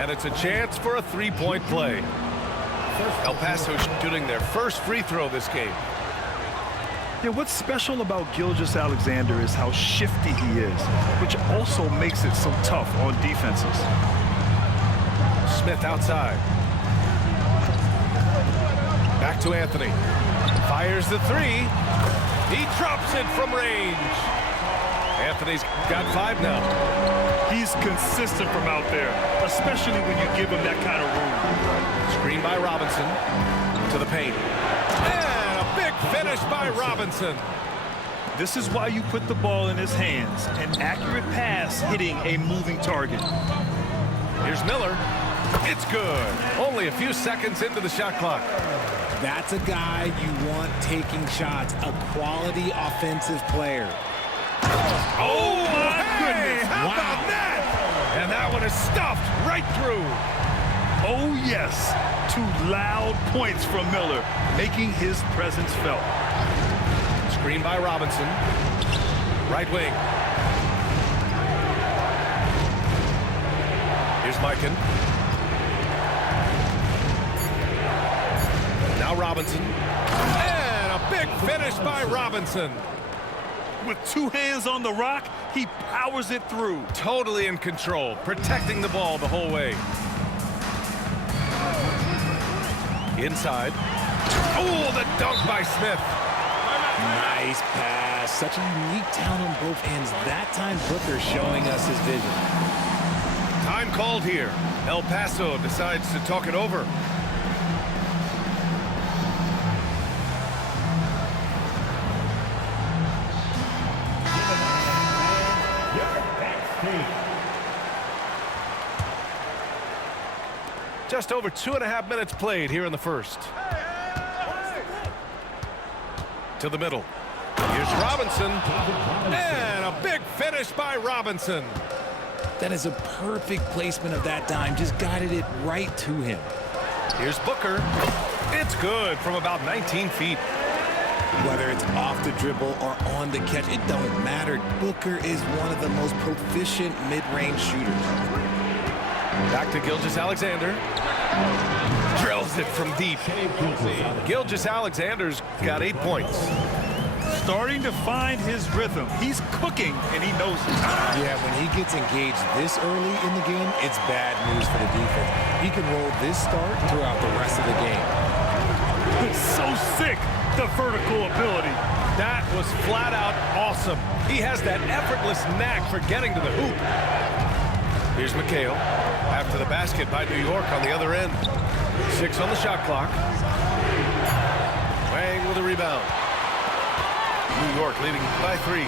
And it's a chance for a three-point play. El Paso shooting their first free throw this game. Yeah, what's special about Gilgeous-Alexander is how shifty he is, which also makes it so tough on defenses. Smith outside. Back to Anthony. Fires the three. He drops it from range. Anthony's got 5 now. He's consistent from out there, especially when you give him that kind of room. Screen by Robinson to the paint. And a big finish by Robinson. This is why you put the ball in his hands. An accurate pass hitting a moving target. Here's Miller. It's good. Only a few seconds into the shot clock. That's a guy you want taking shots, a quality offensive player. Oh, my goodness. How about that? And that one is stuffed right through. Oh, yes. 2 loud points from Miller, making his presence felt. Screen by Robinson. Right wing. Here's Mikan. Now Robinson. And a big finish by Robinson. With 2 hands on the rock, he powers it through. Totally in control, protecting the ball the whole way. Inside. Oh, the dunk by Smith. Nice pass. Such a unique talent on both ends. That time, Booker showing us his vision. Time called here. El Paso decides to talk it over. Just over 2.5 minutes played here in the first. To the middle. Here's Robinson. And a big finish by Robinson. That is a perfect placement of that dime. Just guided it right to him. Here's Booker. It's good from about 19 feet. Whether it's off the dribble or on the catch, it don't matter. Booker is one of the most proficient mid-range shooters. Back to Gilgeous-Alexander. Drills it from deep. Gilgeous-Alexander's got 8 points. Starting to find his rhythm. He's cooking, and he knows it. Yeah, when he gets engaged this early in the game, it's bad news for the defense. He can roll this start throughout the rest of the game. It's so sick, the vertical ability. That was flat out awesome. He has that effortless knack for getting to the hoop. Here's McHale after the basket by New York on the other end. 6 on the shot clock. Wang with a rebound. New York leading by 3.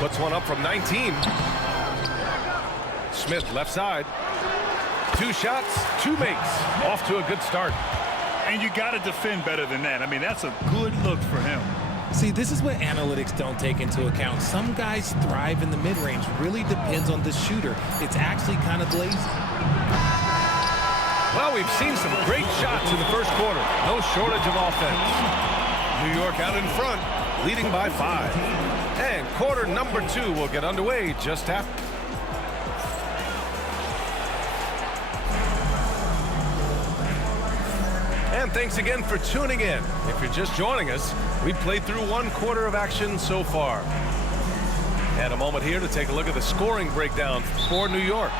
Puts one up from 19. Smith left side. 2 shots, 2 makes. Off to a good start. And you got to defend better than that. I mean, that's a good look for him. See, this is what analytics don't take into account. Some guys thrive in the mid-range. Really depends on the shooter. It's actually kind of lazy. Well, we've seen some great shots in the first quarter. No shortage of offense. New York out in front, leading by 5. And quarter number 2 will get underway just after. And thanks again for tuning in. If you're just joining us, we've played through 1 quarter of action so far. And a moment here to take a look at the scoring breakdown for New York.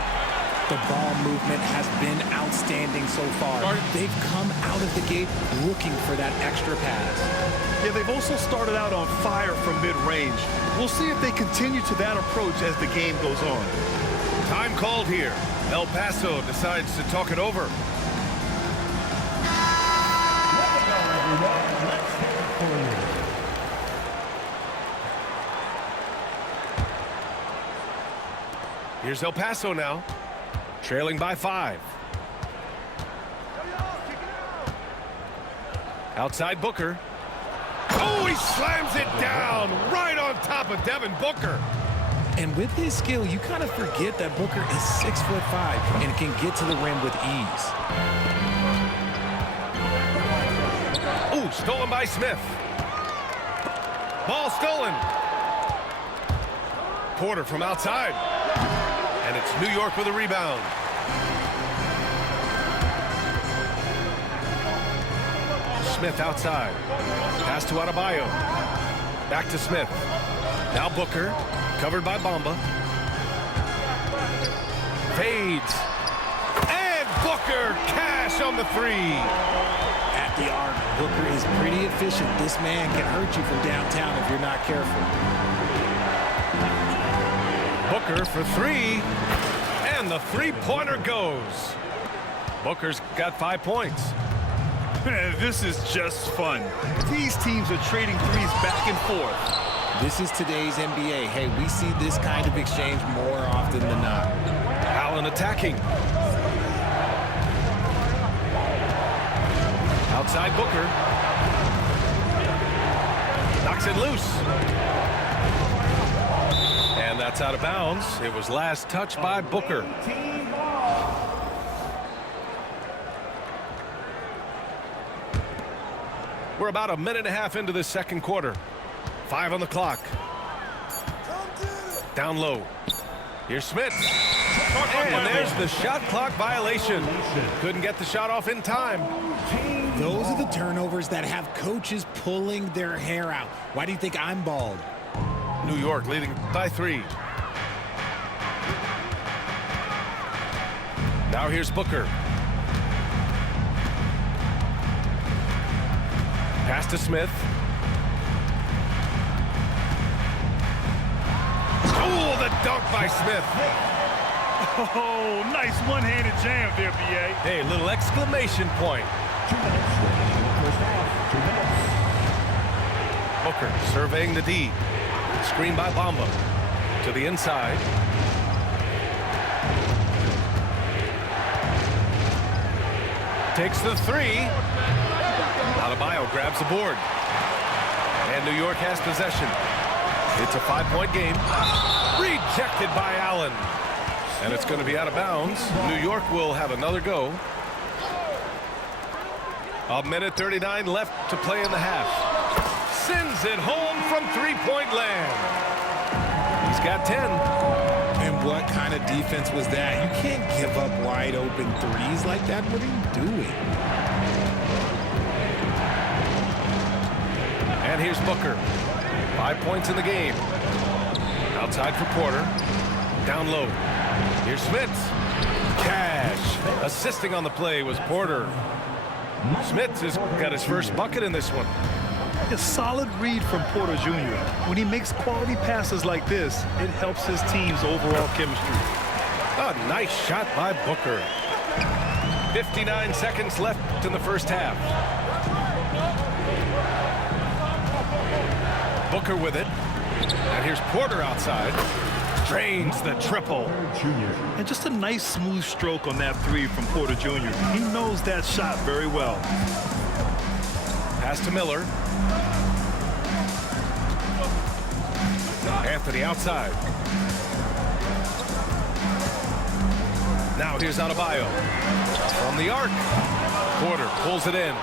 The ball movement has been outstanding so far. They've come out of the gate looking for that extra pass. Yeah, they've also started out on fire from mid-range. We'll see if they continue to that approach as the game goes on. Time called here. El Paso decides to talk it over. Here's El Paso now, trailing by 5. Outside Booker. Oh, he slams it down right on top of Devin Booker. And with his skill, you kind of forget that Booker is 6'5" and can get to the rim with ease. Ooh, stolen by Smith. Ball stolen. Porter from outside. New York with a rebound. Smith outside. Pass to Adebayo. Back to Smith. Now Booker, covered by Bamba. Fades. And Booker, cash on the three. At the arc, Booker is pretty efficient. This man can hurt you from downtown if you're not careful. Booker for three. And the three-pointer goes. Booker's got 5 points. This is just fun. These teams are trading threes back and forth. This is today's NBA. Hey, we see this kind of exchange more often than not. Allen attacking. Outside Booker. Knocks it loose. And that's out of bounds. It was last touched by Booker. We're about a minute and a half into this second quarter. 5 on the clock. Down low. Here's Smith. And there's the shot clock violation. Couldn't get the shot off in time. Those are the turnovers that have coaches pulling their hair out. Why do you think I'm bald? New York leading by 3. Now here's Booker. Pass to Smith. Oh, the dunk by Smith. Oh, nice one-handed jam there, B.A. Hey, little exclamation point. Booker surveying the D. Screen by Bamba. To the inside. Takes the three. Adebayo grabs the board. And New York has possession. It's a 5-point game. Rejected by Allen. And it's going to be out of bounds. New York will have another go. A minute 39 left to play in the half. Sends it home from three-point land. He's got 10. And what kind of defense was that? You can't give up wide open threes like that. What are you doing? And here's Booker. 5 points in the game. Outside for Porter. Down low. Here's Smith. Cash. Assisting on the play was Porter. Smith has got his first bucket in this one. A solid read from Porter Jr. When he makes quality passes like this, it helps his team's overall chemistry. A nice shot by Booker. 59 seconds left in the first half. Booker with it. And here's Porter outside. Drains the triple. And just a nice smooth stroke on that three from Porter Jr. He knows that shot very well. Pass to Miller. Anthony outside. Now here's Adebayo. From the arc. Porter pulls it in.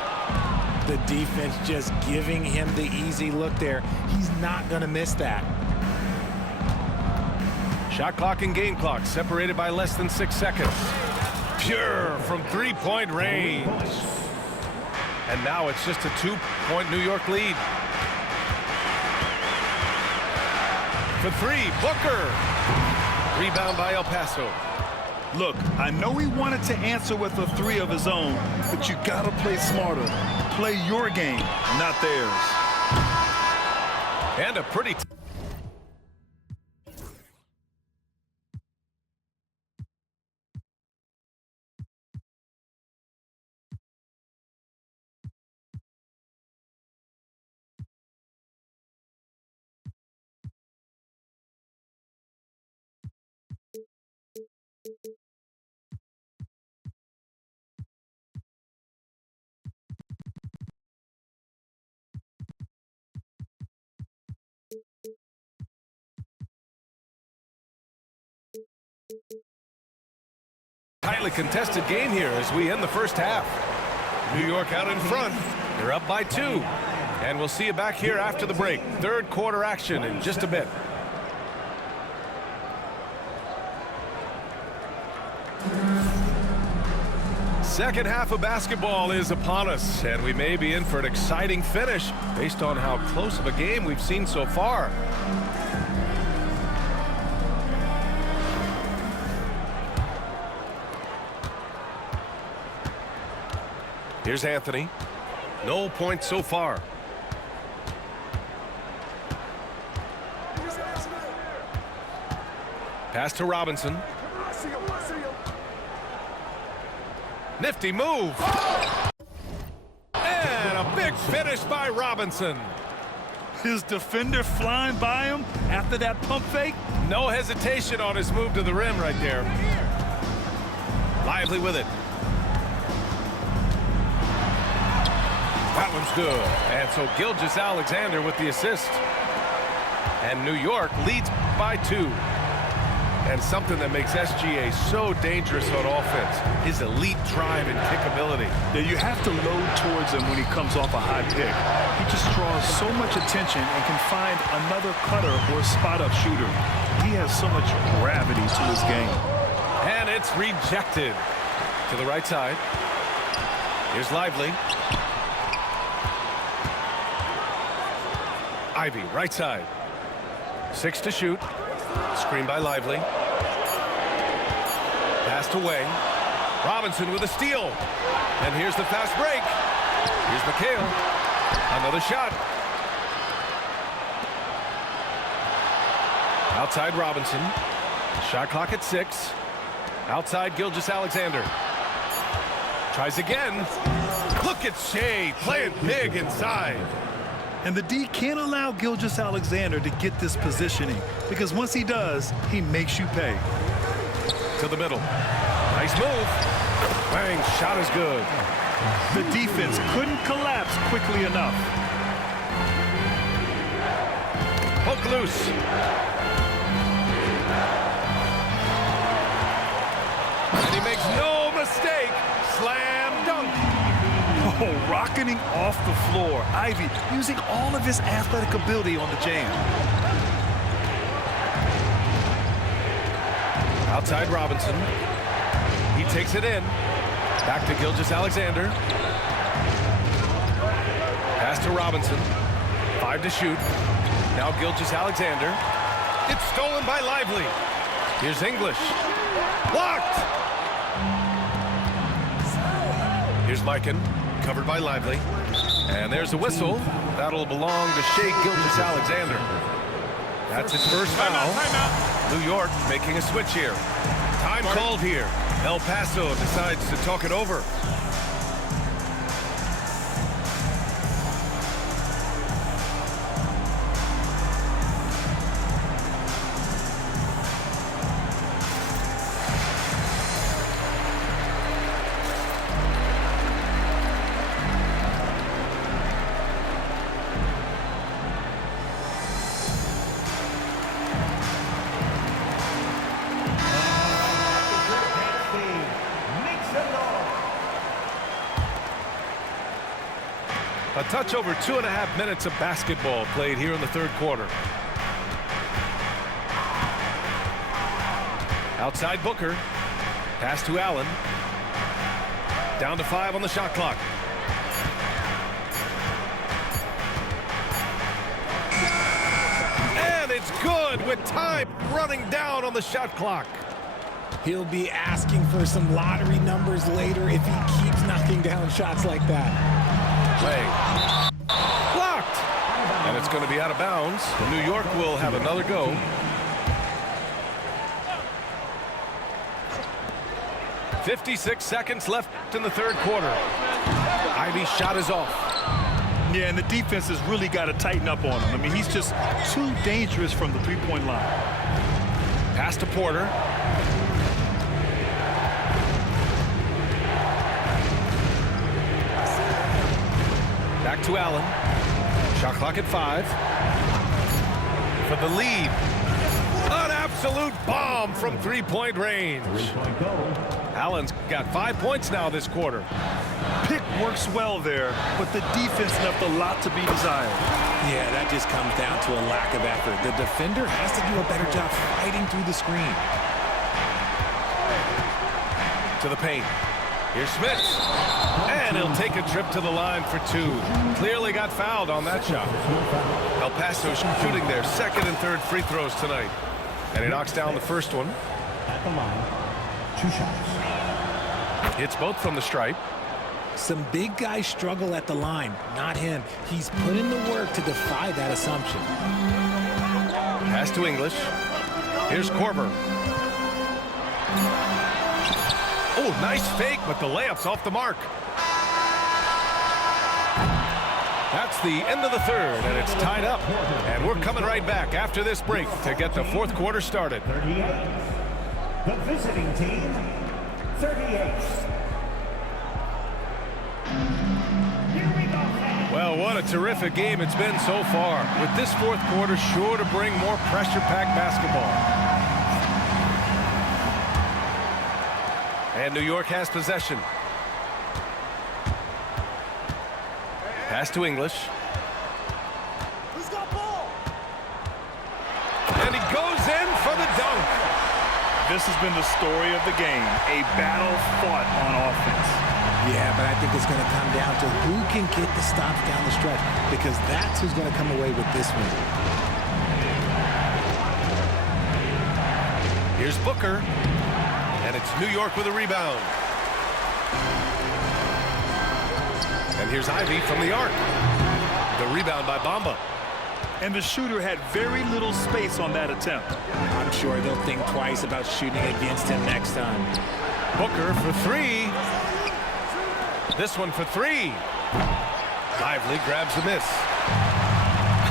The defense just giving him the easy look there. He's not going to miss that. Shot clock and game clock separated by less than 6 seconds. Pure from three-point range. And now it's just a 2-point New York lead. For three, Booker. Rebound by El Paso. Look, I know he wanted to answer with a three of his own, but you gotta play smarter. Play your game, not theirs. And a pretty... Tightly contested game here as we end the first half. New York out in front. They're up by 2. And we'll see you back here after the break. Third quarter action in just a bit. Second half of basketball is upon us, and we may be in for an exciting finish based on how close of a game we've seen so far. Here's Anthony. No points so far. Pass to Robinson. Nifty move. And a big finish by Robinson. His defender flying by him after that pump fake. No hesitation on his move to the rim right there. Lively with it. That one's good. And so Gilgeous-Alexander with the assist. And New York leads by 2. And something that makes SGA so dangerous on offense, his elite drive and kick ability. Yeah, you have to load towards him when he comes off a high pick. He just draws so much attention and can find another cutter or spot-up shooter. He has so much gravity to his game. And it's rejected. To the right side. Here's Lively. Ivy, right side. 6 to shoot. Screen by Lively. Passed away. Robinson with a steal. And here's the fast break. Here's McHale. Another shot. Outside Robinson. Shot clock at 6. Outside Gilgeous-Alexander. Tries again. Look at Shea playing big inside. And the D can't allow Gilgeous-Alexander to get this positioning, because once he does, he makes you pay. To the middle. Nice move. Bang, shot is good. The defense couldn't collapse quickly enough. Poke loose. And he makes no mistake. Slam dunk. Oh, rocketing off the floor. Ivy using all of his athletic ability on the jam. Outside Robinson. He takes it in. Back to Gilgeous-Alexander. Pass to Robinson. 5 to shoot. Now Gilgeous-Alexander. It's stolen by Lively. Here's English. Blocked! Here's Mikan. Covered by Lively. And there's a whistle. That'll belong to Shea Gilgeous-Alexander. That's his first foul. Timeout. New York making a switch here. Time called here. El Paso decides to talk it over. A touch over 2.5 minutes of basketball played here in the third quarter. Outside Booker. Pass to Allen. Down to 5 on the shot clock. And it's good with time running down on the shot clock. He'll be asking for some lottery numbers later if he keeps knocking down shots like that. Blocked. And it's going to be out of bounds. New York will have another go. .56 seconds left in the third quarter. Ivy's shot is off. Yeah, and the defense has really got to tighten up on him. I mean, he's just too dangerous from the three-point line. Pass to Porter. Back to Allen. Shot clock at 5. For the lead. An absolute bomb from three-point range. Allen's got 5 points now this quarter. Pick works well there, but the defense left a lot to be desired. Yeah, that just comes down to a lack of effort. The defender has to do a better job fighting through the screen. To the paint. Here's Smith. And he'll take a trip to the line for two. Clearly got fouled on that shot. El Paso shooting their second and third free throws tonight. And he knocks down the first one. At the line, 2 shots. Hits both from the stripe. Some big guys struggle at the line, not him. He's put in the work to defy that assumption. Pass to English. Here's Korver. Oh, nice fake, but the layup's off the mark. That's the end of the third, and it's tied up. And we're coming right back after this break to get the fourth quarter started. 38. The visiting team, 38. Here we go. Well, what a terrific game it's been so far, with this fourth quarter sure to bring more pressure-packed basketball. And New York has possession. Pass to English. Who's got ball? And he goes in for the dunk. This has been the story of the game, a battle fought on offense. Yeah, but I think it's going to come down to who can get the stops down the stretch, because that's who's going to come away with this one. Here's Booker. And it's New York with a rebound. And here's Ivy from the arc. The rebound by Bamba. And the shooter had very little space on that attempt. I'm sure they'll think twice about shooting against him next time. Booker for three. This one for three. Lively grabs the miss.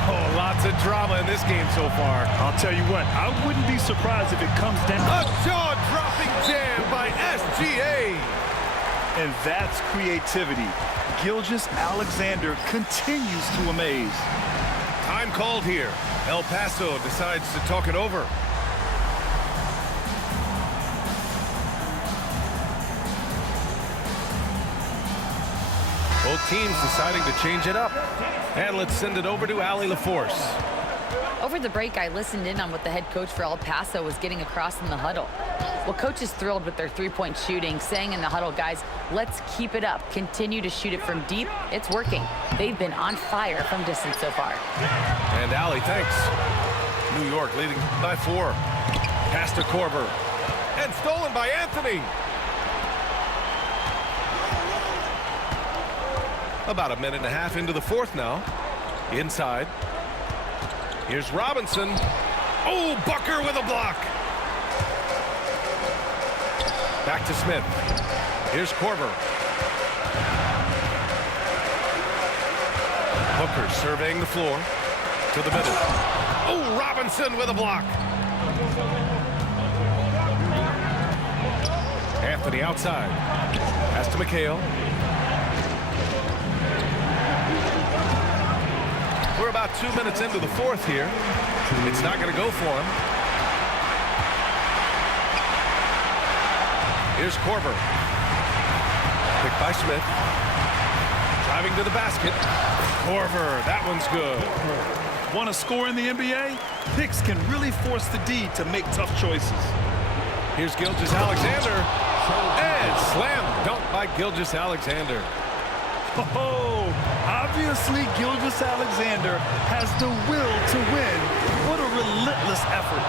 Oh, lots of drama in this game so far. I'll tell you what, I wouldn't be surprised if it comes down. A jaw-dropping jam by SGA. And that's creativity. Gilgeous-Alexander continues to amaze. Time called here. El Paso decides to talk it over. Both teams deciding to change it up. And let's send it over to Allie LaForce. Over the break, I listened in on what the head coach for El Paso was getting across in the huddle. Well, coach is thrilled with their three-point shooting, saying in the huddle, guys, let's keep it up. Continue to shoot it from deep. It's working. They've been on fire from distance so far. And Allie, thanks. New York leading by 4. Pass to Korver. And stolen by Anthony. About a minute and a half into the fourth now. Inside. Here's Robinson. Oh, Booker with a block. Back to Smith. Here's Korver. Booker surveying the floor. To the middle. Oh, Robinson with a block. Anthony outside. Pass to McHale. We're about 2 minutes into the fourth here. It's not going to go for him. Here's Korver. Picked by Smith. Driving to the basket. Korver, that one's good. Want to score in the NBA? Picks can really force the D to make tough choices. Here's Gilgeous-Alexander. And slam dunk by Gilgeous-Alexander. Oh, obviously Gilgeous-Alexander has the will to win. What a relentless effort.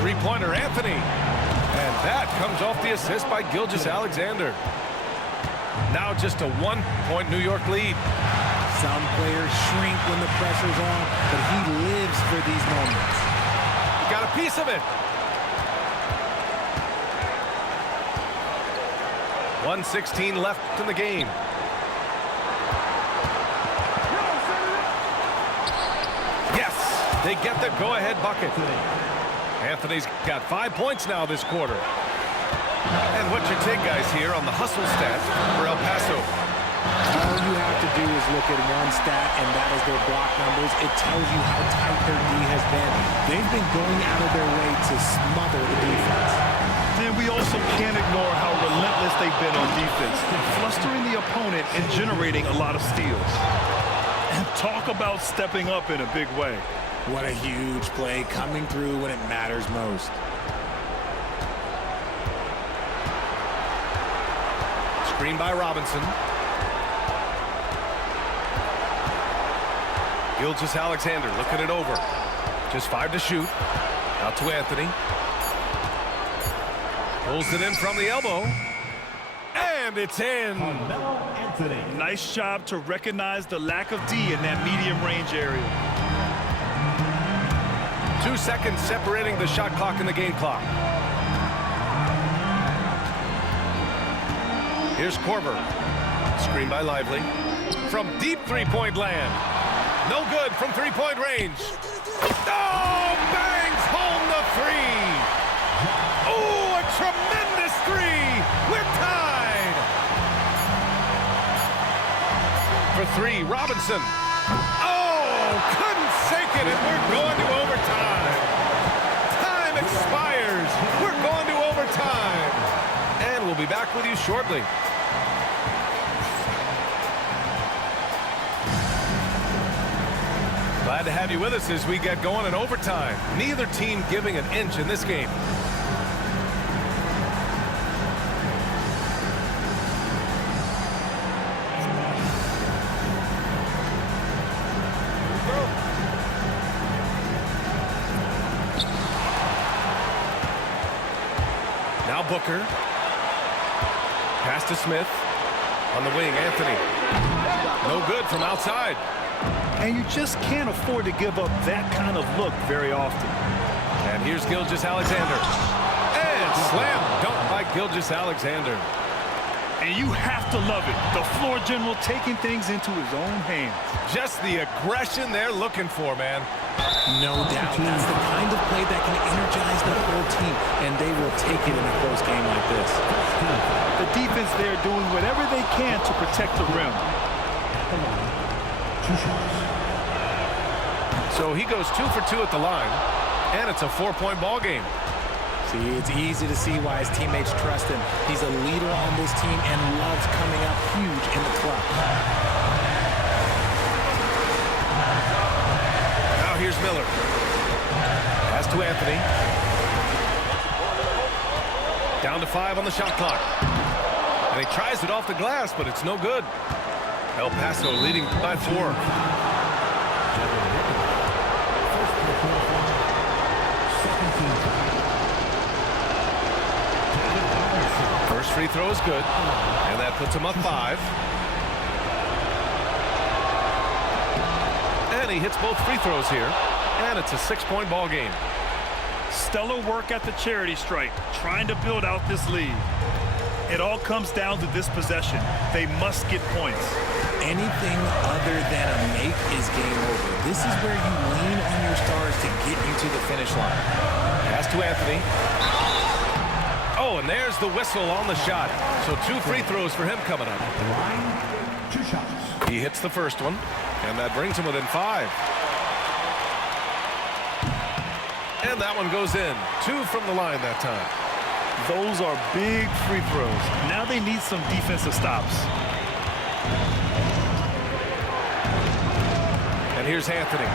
Three-pointer Anthony. And that comes off the assist by Gilgeous-Alexander. Now just a 1-point New York lead. Some players shrink when the pressure's on, but he lives for these moments. Got a piece of it. 1:16 left in the game. Yes, they get the go-ahead bucket. Anthony's got 5 points now this quarter. And what's your take, guys, here on the hustle stats for El Paso? All you have to do is look at one stat, and that is their block numbers. It tells you how tight their D has been. They've been going out of their way to smother the defense. And we also can't ignore how relentless they've been on defense, flustering the opponent and generating a lot of steals. And talk about stepping up in a big way. What a huge play coming through when it matters most. Screen by Robinson. Gilgeous-Alexander looking it over. Just 5 to shoot. Out to Anthony. Pulls it in from the elbow. And it's in. Carmelo Anthony. Nice job to recognize the lack of D in that medium range area. 2 seconds separating the shot clock and the game clock. Here's Korver. Screen by Lively. From deep three-point land. No good from three-point range. Oh, bangs home the three. Oh, a tremendous three. We're tied. For three, Robinson. Oh, couldn't sink it, and we're going to overtime. Time expires. We're going to overtime. And we'll be back with you shortly. Glad to have you with us as we get going in overtime. Neither team giving an inch in this game. Now Booker. Pass to Smith. On the wing, Anthony. No good from outside. And you just can't afford to give up that kind of look very often. And here's Gilgeous-Alexander. And slam dunk by Gilgeous-Alexander. And you have to love it. The floor general taking things into his own hands. Just the aggression they're looking for, man. No doubt. That's the kind of play that can energize the whole team, and they will take it in a close game like this. The defense there doing whatever they can to protect the rim. 2 shots. So he goes 2 for 2 at the line, and it's a 4-point ball game. See, it's easy to see why his teammates trust him. He's a leader on this team and loves coming up huge in the clutch. Now here's Miller. Pass to Anthony. Down to 5 on the shot clock. And he tries it off the glass, but it's no good. El Paso leading by 4. First free throw is good, and that puts him up 5. And he hits both free throws here, and it's a 6-point ball game. Stellar work at the charity stripe, trying to build out this lead. It all comes down to this possession. They must get points. Anything other than a make is game over. This is where you lean on your stars to get you to the finish line. Pass to Anthony. Oh, and there's the whistle on the shot. So 2 free throws for him coming up. Line, 2 shots. He hits the first one, and that brings him within 5. And that one goes in. 2 from the line that time. Those are big free throws. Now they need some defensive stops. And here's Anthony.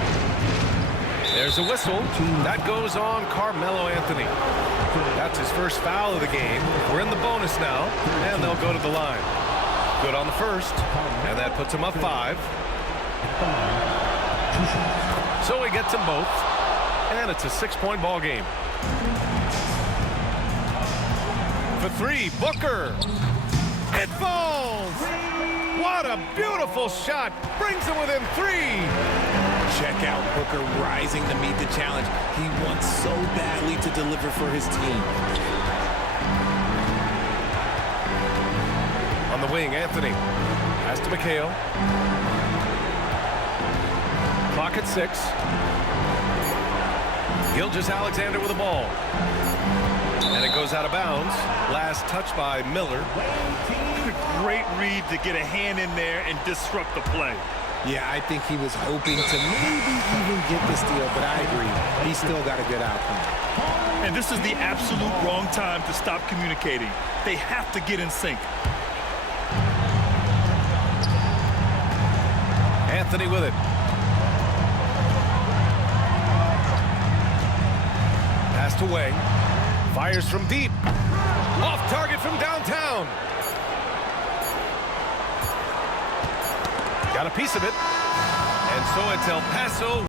There's a whistle. That goes on Carmelo Anthony. That's his first foul of the game. We're in the bonus now, and they'll go to the line. Good on the first, and that puts him up 5. So he gets them both, and it's a 6-point ball game. For 3, Booker. It falls. What a beautiful shot. Brings him within 3. Check out Booker rising to meet the challenge. He wants so badly to deliver for his team. On the wing, Anthony. Pass to McHale. Clock at 6. Gilgeous-Alexander with the ball. And it goes out of bounds. Last touch by Miller. Great read to get a hand in there and disrupt the play. Yeah, I think he was hoping to maybe even get the steal, but I agree. He still got a good outcome. And this is the absolute wrong time to stop communicating. They have to get in sync. Anthony with it. Pass to Wang. Fires from deep. Off target from downtown. Got a piece of it. And so it's El Paso.